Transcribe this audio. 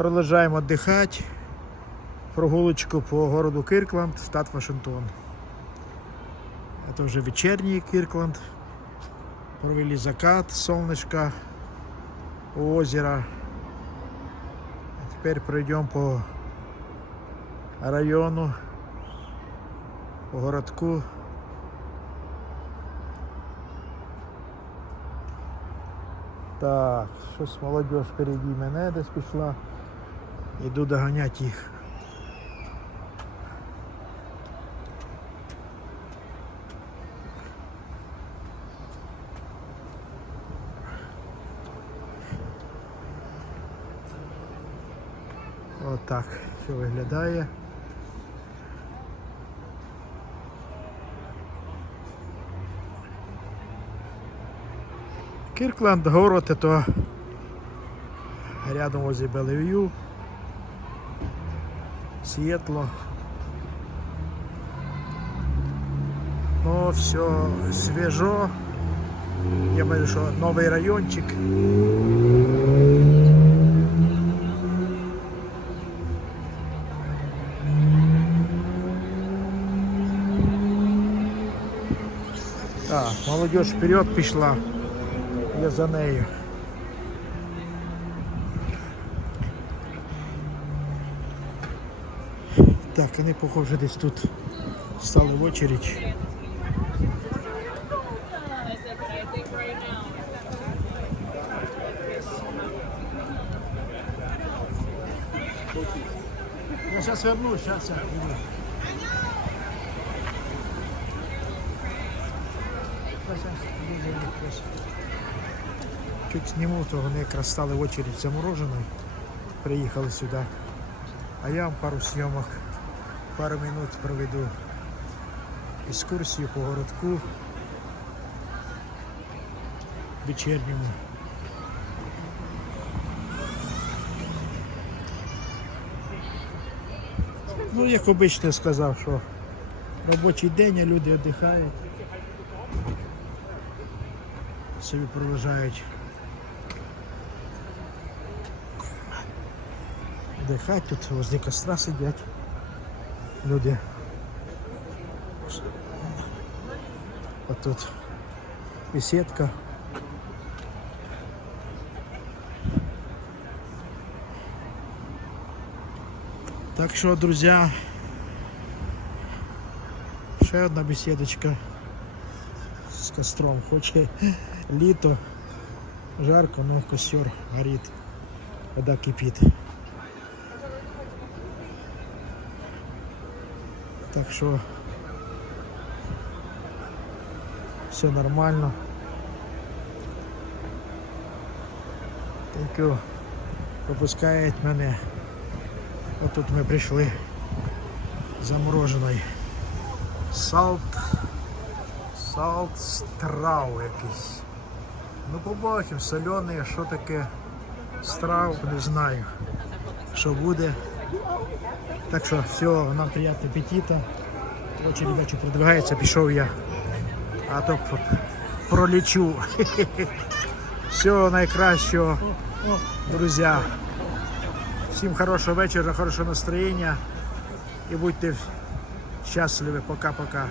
Продовжаємо віддихати. Прогулочку по городу Киркланд, штат Вашингтон. Это уже вечерний Киркланд. Провели закат, солнышко у озера. А теперь пройдем по району, по городку. Так, щось молодь впереді мене десь пішла. Іду доганяти їх. Отак все виглядає. Киркланд город это рядом возле Белевью, Сиетло. Но все свежо. Я говорю, что новый райончик. Так, молодежь вперед пішла. Я за нею. Так, вони, похоже, десь тут стали в очередь. Я сейчас вернусь, сейчас я вернусь. Чуть сниму, то вони якраз стали в очередь за мороженою. Приїхали сюди. А я вам пару зйомок, пару минут проведу екскурсію по городку вечірньому. Ну, як обично сказав, що робочий день, а люди віддихають. Собі продовжують віддихати, тут возле костра сидять люди. А тут беседка. Так що, друзі, ще одна беседочка з костром. Хоч і літо, жарко, но костер горить, вода кипить. Так що все нормально. Тільки пропускають мене. Отут ми прийшли заморожений салт. Салт страу якийсь. Ну побачимо, солений, що таке страв, не знаю. Що буде. Так що все, нам приємного аппетита. Очередь ребячі, продвигається, пішов я. А то пролічу. Всього найкращого, друзі. Всім хорошого вечора, хорошого настроєння і будьте щасливі. Пока-пока.